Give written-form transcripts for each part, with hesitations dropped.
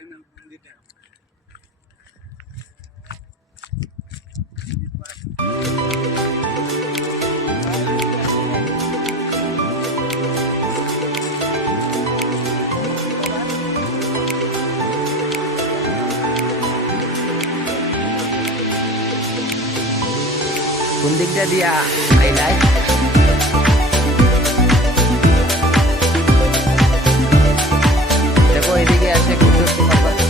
মন্দিরটা কোন দিকটা দিয়া আইলাই দেখো এদিকে আছে কুদরতি পাহাড়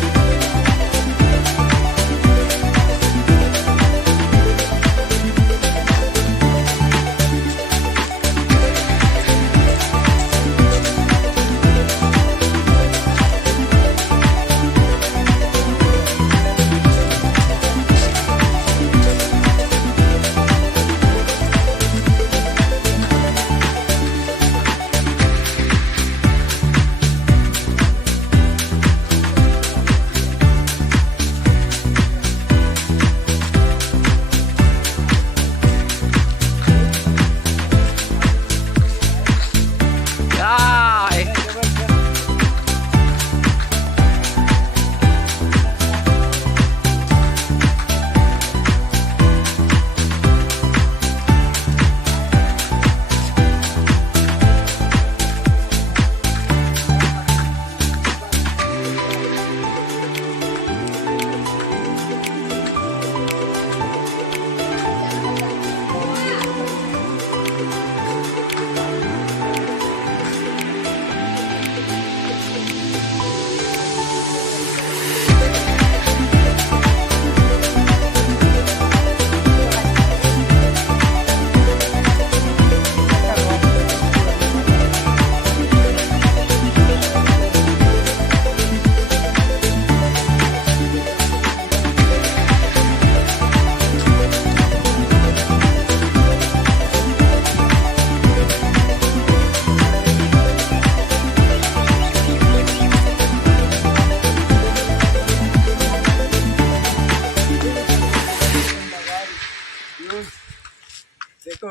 देखो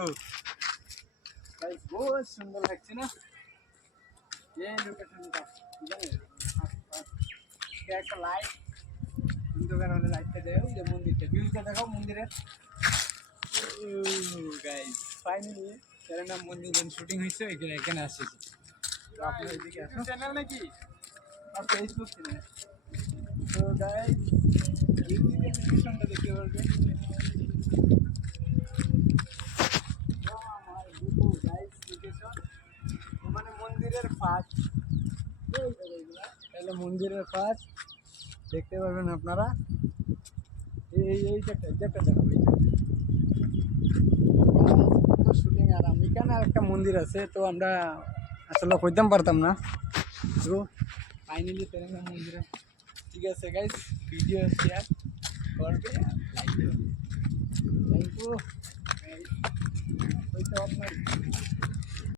गाइस बहुत सुंदर लगছে না এই লোকেশনটা জানেন একটা লাইট অন্ধকার হলে লাইটটা দেয় ওই যে মন্দিরটা ভিউটা দেখাও মন্দিরের গাইস ফাইনালি সেরেনা মন্দিরের শুটিং হয়েছে এখানে আসছে তো আপনারা এদিকে আসুন চ্যানেল নাকি আর ফেসবুক চ্যানেল তো গাইস এই লোকেশনটা দেখতে পারবেন মানে মন্দিরের পাশ তাহলে মন্দিরের পাশ দেখতে পারবেন আপনারা এইটা দেখো শুটিং আর এখানে আর একটা মন্দির আছে তো আমরা আসলে কইতাম পারতাম না তো ফাইনালি তেলেঙ্গানা মন্দিরে ঠিক আছে গাইস ভিডিও শেয়ার করবে লাইক করবে থ্যাংক ইউ